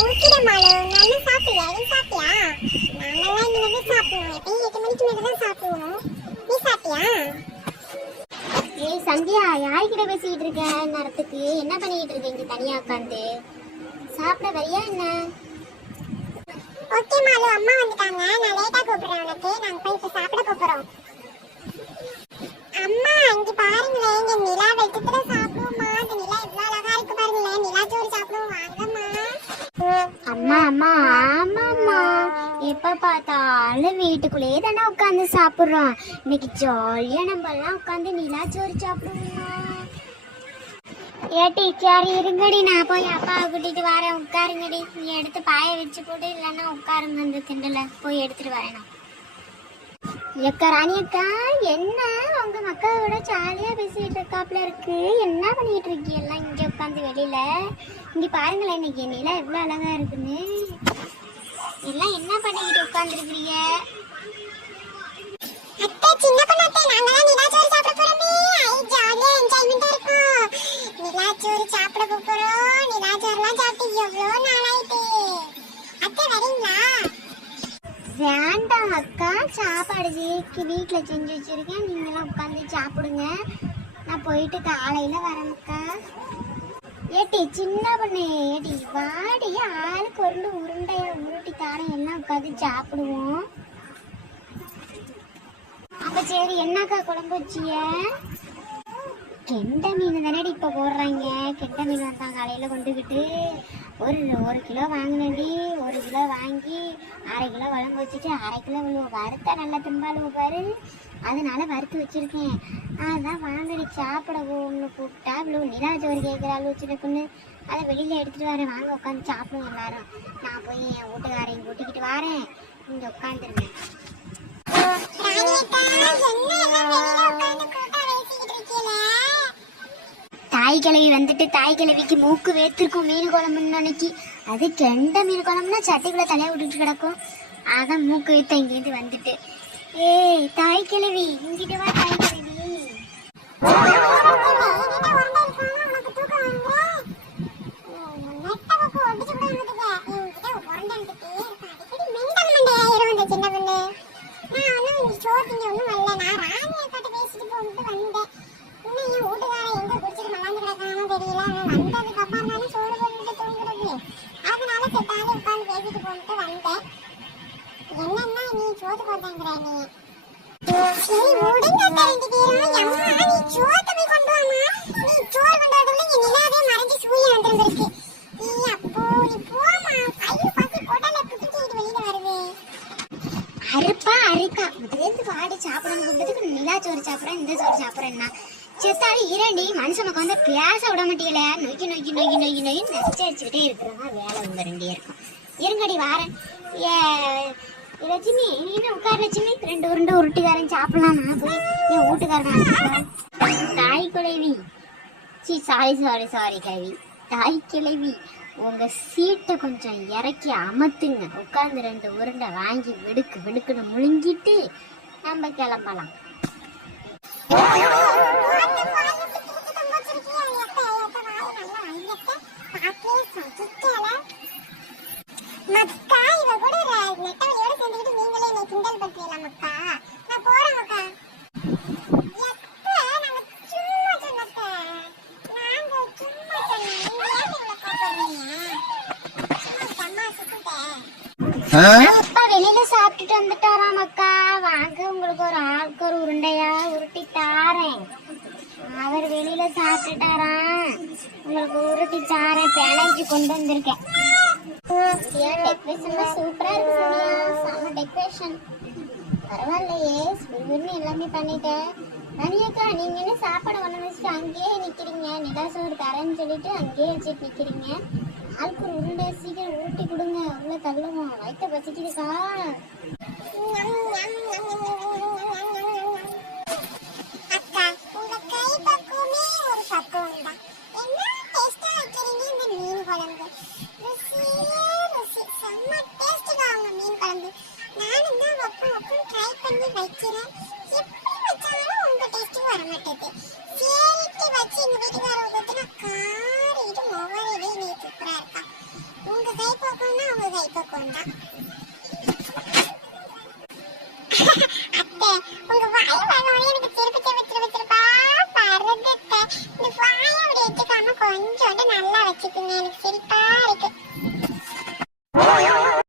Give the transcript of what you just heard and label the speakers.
Speaker 1: ஓகேடா மாலு நல்லா சாப்பிட்டியா நீ சாப்பிட்டியா? எப்பயும் எட்டு மணிக்கு மேலே தான் சாப்பிடுவோம். நீ சாப்பிட்டியா?
Speaker 2: ஏய் சந்தியா யார்கிட்ட பேசிக்கிட்டு இருக்க? நேரத்துக்கு என்ன பண்ணிக்கிட்டு இருக்க இங்க தனியா உட்காந்து சாப்பிட வரியா என்ன?
Speaker 1: ஓகே மாலு அம்மா வந்துட்டாங்க. நான் லேட்டா கூப்பிடுறேன் உனக்கு. நாங்க போய் இப்ப சாப்பிட போறோம் அம்மா இங்க பாருங்களேன் இங்க நிலா வெட்டத்துல சாப்பிடுவோமா இந்த நிலா எவ்வளவு அழகா இருக்கு பாருங்களேன் நிலா சோறு சாப்பிடுவோம் வாங்கம்மா
Speaker 2: அம்மா ஆமாம்மா. எப்ப பார்த்தாலும் வீட்டுக்குள்ளேயே தானே உட்காந்து சாப்பிடுறோம். இன்னைக்கு ஜாலியா நம்ம எல்லாம் உட்காந்து நிலாச்சோறு சாப்பிடுவோம் ஏ டீச்சர் இருங்கடி. நான் போய் அப்பாவை கூட்டிட்டு வரேன். உட்காருங்கடி. நீ எடுத்து பாய வச்சு போட்டு இல்லைன்னா உட்காருங்க இந்த திண்டல போய் எடுத்துட்டு வரேன் நான். அக்கா ராணி அக்கா என்ன? உங்க மக்களோட ஜாலியா பேசிட்டு இருக்காப்ல இருக்கு. என்ன பண்ணிட்டு இருக்கீங்க? எல்லாம் இங்க உட்காந்து வெளியில. இங்க பாருங்களேன் இன்னைக்கு. நிலா எவ்வளவு அழகா இருக்குன்னு. எல்லாம் என்ன பண்ணிக்கிட்டு உட்காந்துருக்கிறீங்க வேண்டாம் அக்கா. சாப்பாடு சீக்கி வீட்டில் செஞ்சு வச்சிருக்கேன். நீங்களாம் உட்காந்து சாப்பிடுங்க. நான் போயிட்டு காலையில் வரேன் அக்கா. ஏட்டி சின்ன பொண்ணு ஏட்டி வாடி ஆளுக்கு ஒரு உருண்டையை உருட்டி தாரம் எல்லாம் உட்காந்து சாப்பிடுவோம். அப்போ சரி என்னக்கா குழம்பு வச்சிய? கெண்டை மீன் தானடி இப்போ போடுறாங்க. கெண்டை மீன் வந்தான் காலையில் கொண்டுக்கிட்டு ஒரு ஒரு கிலோ வாங்கினடி ஒரு கிலோ வாங்கி அரை கிலோ குழம்பு வச்சுட்டு அரை கிலோ இவ்வளோ வறுத்த நல்லா திம்பாளுவ பாரு. அதனால வறுத்து வச்சிருக்கேன். அதான் வாங்கடி. சாப்பிட ஒன்று கூப்பிட்டா இவ்வளோ நிலாச்சோறு கேட்குறாள் சின்ன பொண்ணு. அதை வெளியில் எடுத்துகிட்டு வரேன். வாங்க உட்காந்து சாப்பிடுவோம் எல்லாரும். நான் போய் என் வீட்டுக்காரையும் கூட்டிக்கிட்டு வரேன். இங்கே உட்காந்துருங்க
Speaker 1: ராணி அக்கா என்ன எல்லாம் வெளியில உட்கார்ந்து கூட்டா பேசிக்கிட்டு இருக்கீங்களே
Speaker 2: தாய் கிழவி வந்துட்டு தாய் கிழவிக்கு மூக்கு வேத்திருக்கும் மீன் குழம்புன்னு அன்னைக்கு அது கெண்ட மீன் குழம்புனா சட்டைக்குள்ள தலையை விட்டுட்டு கிடக்கும். அதான் மூக்கு வேத்த இங்கேருந்து வந்துட்டு. ஏய் தாய் கிழவி இங்கிட்டு வா தாய் கிழவி
Speaker 1: சோறு சரி விடுங்க அத்தை ரெண்டு பேரும் நீ போய் கொண்டு வாமா நீ சோறு கொண்டு வரதுல இங்க நிலாவே மறைஞ்சு சூரியன் வந்துருக்கு நீ அப்போ நீ போமா கையில பசி பிடிச்சிட்டு வெளியில வருது
Speaker 2: அறுப்பா அறுக்கா முதலேருந்து வாடி சாப்பிடணும். கூப்பிட்டதுக்கு நிலா சோறு சாப்பிட்றேன். இந்த சோறு சாப்பிட்றேன்னா. செத்தாடி இரண்டி மனுஷனுக்கு வந்து பேச விட மாட்டீங்கள. நொய்க்கி நொய்க்கி நொய்க்கி நொய்க்கி நொய்க்கி நச்சு அடிச்சுக்கிட்டே இருக்கிறதா வேலை உங்க ரெண்டே இருக்கும். இருங்கடி வாரேன். ரஜினி நீ உட்கார் ரஜினி ரெண்டு உருண்டை உருட்டுக்காரன் சாப்பிடலாம் நான் போய் என் வீட்டுக்காரன் தாய் குலைவி சி சாரி சாரி சாரி கவி தாய் கிழவி உங்க சீட்டை கொஞ்சம் இறக்கி அமத்துங்க. உட்கார்ந்து ரெண்டு உருண்டை வாங்கி விடுக்கு விடுக்குன்னு முழுங்கிட்டு நம்ம கிளம்பலாம்.
Speaker 1: மக்கா இவ கூட நெட்டவழியோட சேர்ந்துக்கிட்டு நீங்களே என்னை கிண்டல் பண்றீங்களா மக்கா நான் போறேன் மக்கா எப்ப நாங்க சும்மா சொன்னப்ப நாங்க சும்மா சொன்னோம் நீங்க ஏன்
Speaker 2: அப்பா வெளியில சாப்பிட்டுட்டு வந்துட்டாராம் அக்கா வாங்க உங்களுக்கு ஒரு ஆளுக்கு ஒரு உருண்டையா உருட்டி தாரேன். அவர் வெளியில சாப்பிட்டுட்டாராம் உங்களுக்கு உருட்டி தாரேன். பிணைஞ்சு கொண்டு வந்திருக்கேன். டெக்கரேஷன் சூப்பரா இருக்கு டெக்கரேஷன் பரவாயில்லையே ஸ்பூர்னு எல்லாமே பண்ணிட்டேன் மணியக்கா நீங்க என்ன சாப்பாடு கொண்டு வச்சுட்டு அங்கேயே நிக்கிறீங்க நிலா ஒரு தரேன்னு சொல்லிட்டு அங்கேயே வச்சுட்டு நிக்கிறீங்க ஆளுக்கு ஒரு உருண்டை சீக்கிரம் உருட்டி கொடுங்க உள்ள தள்ளுவோம் வயிற்ற பசிக்குதுக்கா
Speaker 1: பண்ணி வைக்கிறேன். எப்படி வச்சாலும் உங்க டேஸ்ட் வர மாட்டேது சேர்த்து வச்சு எங்க வீட்டுக்கார ஊத்துனா காரிட்டு முகரவே நீ சூப்பரா இருக்கா உங்க கை சாப்பிடும் தான். அத்தை உங்க வாய் வாங்க எனக்கு திருப்பி திருப்பி திருப்பி திருப்பா பறந்து இந்த வாயை அப்படி எடுத்துக்காம கொஞ்சோண்டு நல்லா வச்சுக்குங்க. எனக்கு சிரிப்பா